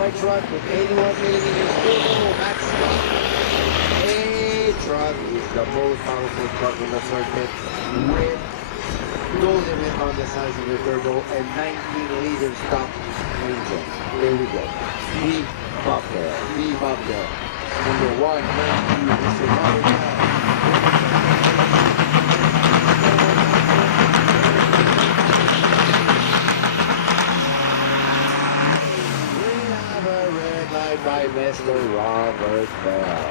semi truck with 81 millimeters turbo Macinaw. A truck is the most powerful truck on the circuit with no limit on the size of the turbo and 19 liters top engine. There we go. Beep up there. Beep up there. Number 1, thank you, Mr. Robert. By Mr. Robert Bell.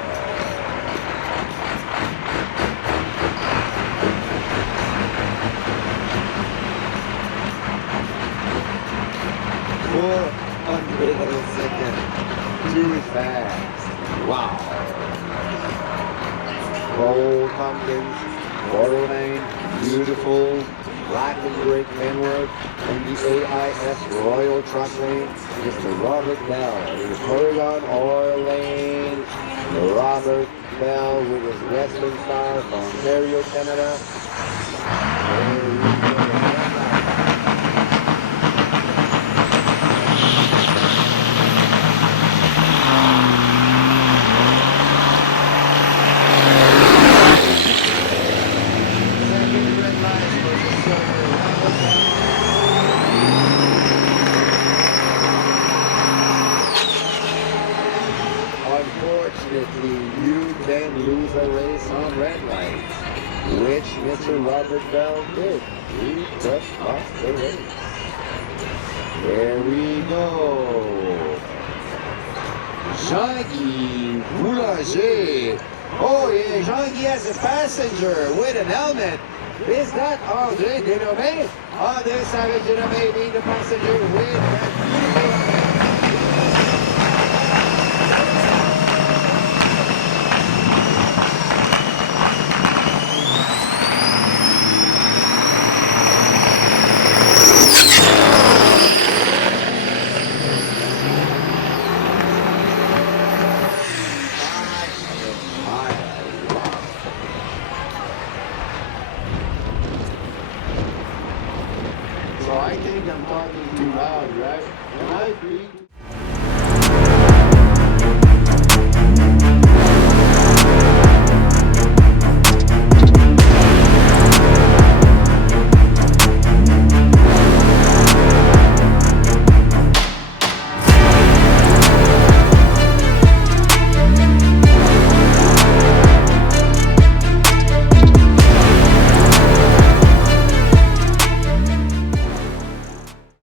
Too fast. Wow. Gold pumpkins, 409, beautiful black and gray penwork, and the AIS Royal Truck Lane, Mr. Robert Bell. In the Oregon Oil Lane, Robert Bell with his Western Star from Ontario, Canada. Unfortunately, you can lose a race on red lights, which Mr. Robert Bell did. He just lost the race. There we go. Jean-Guy Boulanger. Oh yeah, Jean-Guy has a passenger with an helmet. Is that André Denomé? André Savage Denomé being the passenger with that. So I think I'm talking too loud, right? Am I free?